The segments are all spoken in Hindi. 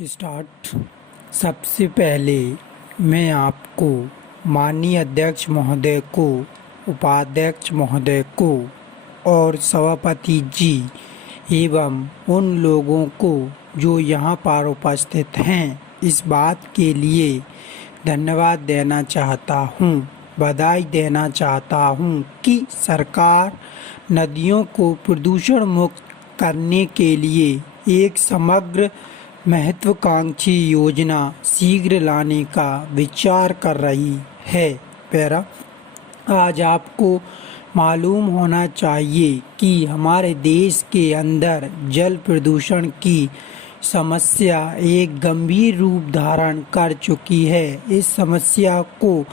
स्टार्ट। सबसे पहले मैं आपको माननीय अध्यक्ष महोदय को, उपाध्यक्ष महोदय को और सभापति जी एवं उन लोगों को जो यहाँ पर उपस्थित हैं, इस बात के लिए धन्यवाद देना चाहता हूँ, बधाई देना चाहता हूँ कि सरकार नदियों को प्रदूषण मुक्त करने के लिए एक समग्र महत्वाकांक्षी योजना शीघ्र लाने का विचार कर रही है। आज आपको मालूम होना चाहिए कि हमारे देश के अंदर जल प्रदूषण की समस्या एक गंभीर रूप धारण कर चुकी है। इस समस्या को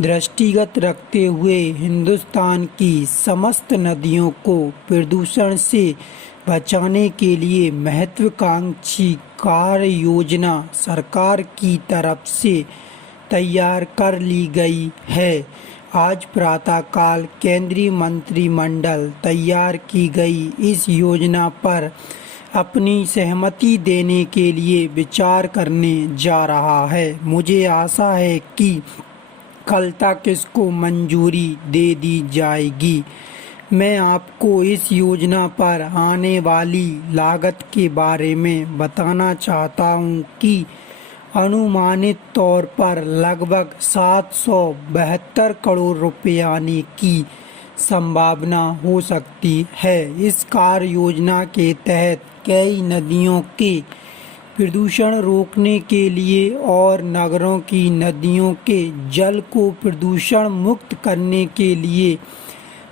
दृष्टिगत रखते हुए हिंदुस्तान की समस्त नदियों को प्रदूषण से बचाने के लिए महत्वाकांक्षी कार्य योजना सरकार की तरफ से तैयार कर ली गई है। आज प्रातःकाल केंद्रीय मंत्रिमंडल तैयार की गई इस योजना पर अपनी सहमति देने के लिए विचार करने जा रहा है। मुझे आशा है कि कल तक इसको मंजूरी दे दी जाएगी। मैं आपको इस योजना पर आने वाली लागत के बारे में बताना चाहता हूं कि अनुमानित तौर पर लगभग 772 करोड़ रुपए आने की संभावना हो सकती है। इस कार्य योजना के तहत कई नदियों के प्रदूषण रोकने के लिए और नगरों की नदियों के जल को प्रदूषण मुक्त करने के लिए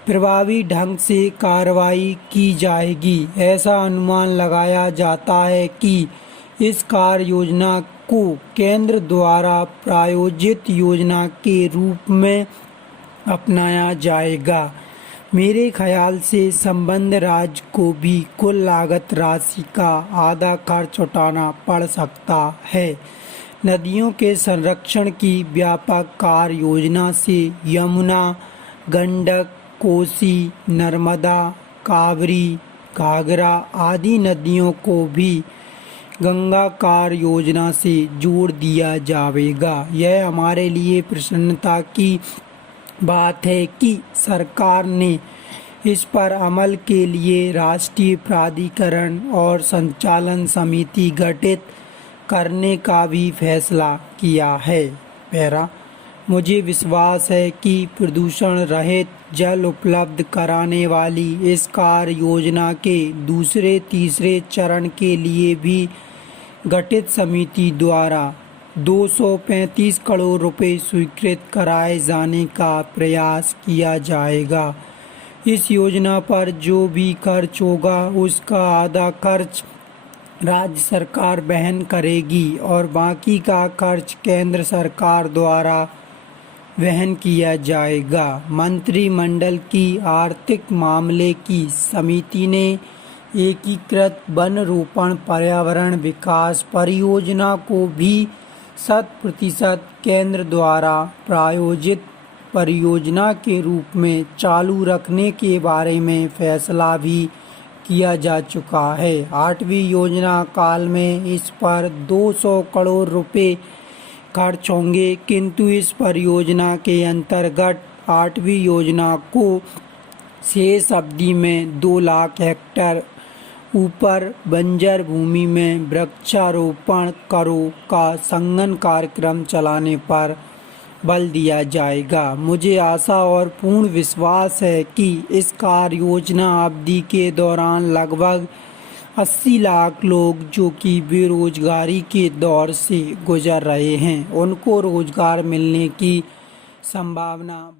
प्रभावी ढंग से कार्रवाई की जाएगी। ऐसा अनुमान लगाया जाता है कि इस कार्य योजना को केंद्र द्वारा प्रायोजित योजना के रूप में अपनाया जाएगा। मेरे ख्याल से संबद्ध राज्य को भी कुल लागत राशि का आधा खर्च उठाना पड़ सकता है। नदियों के संरक्षण की व्यापक कार्य योजना से यमुना, गंडक, कोसी, नर्मदा, कावेरी, घाघरा आदि नदियों को भी गंगा कार्य योजना से जोड़ दिया जाएगा। यह हमारे लिए प्रसन्नता की बात है कि सरकार ने इस पर अमल के लिए राष्ट्रीय प्राधिकरण और संचालन समिति गठित करने का भी फैसला किया है। मुझे विश्वास है कि प्रदूषण रहित जल उपलब्ध कराने वाली इस कार्य योजना के दूसरे तीसरे चरण के लिए भी गठित समिति द्वारा 235 करोड़ रुपए स्वीकृत कराए जाने का प्रयास किया जाएगा। इस योजना पर जो भी खर्च होगा उसका आधा खर्च राज्य सरकार वहन करेगी और बाकी का खर्च केंद्र सरकार द्वारा वहन किया जाएगा। मंत्रिमंडल की आर्थिक मामले की समिति ने एकीकृत वन रोपण पर्यावरण विकास परियोजना को भी 100% केंद्र द्वारा प्रायोजित परियोजना के रूप में चालू रखने के बारे में फैसला भी किया जा चुका है। 8वीं योजना काल में इस पर 200 करोड़ रुपए खर्च होंगे, किंतु इस परियोजना के अंतर्गत 8वीं योजना को शेष अवधि में 2 लाख हेक्टेयर ऊपर बंजर भूमि में वृक्षारोपण करो का संघन कार्यक्रम चलाने पर बल दिया जाएगा। मुझे आशा और पूर्ण विश्वास है कि इस कार्य योजना अवधि के दौरान लगभग 80 लाख लोग जो कि बेरोजगारी के दौर से गुजर रहे हैं, उनको रोजगार मिलने की संभावना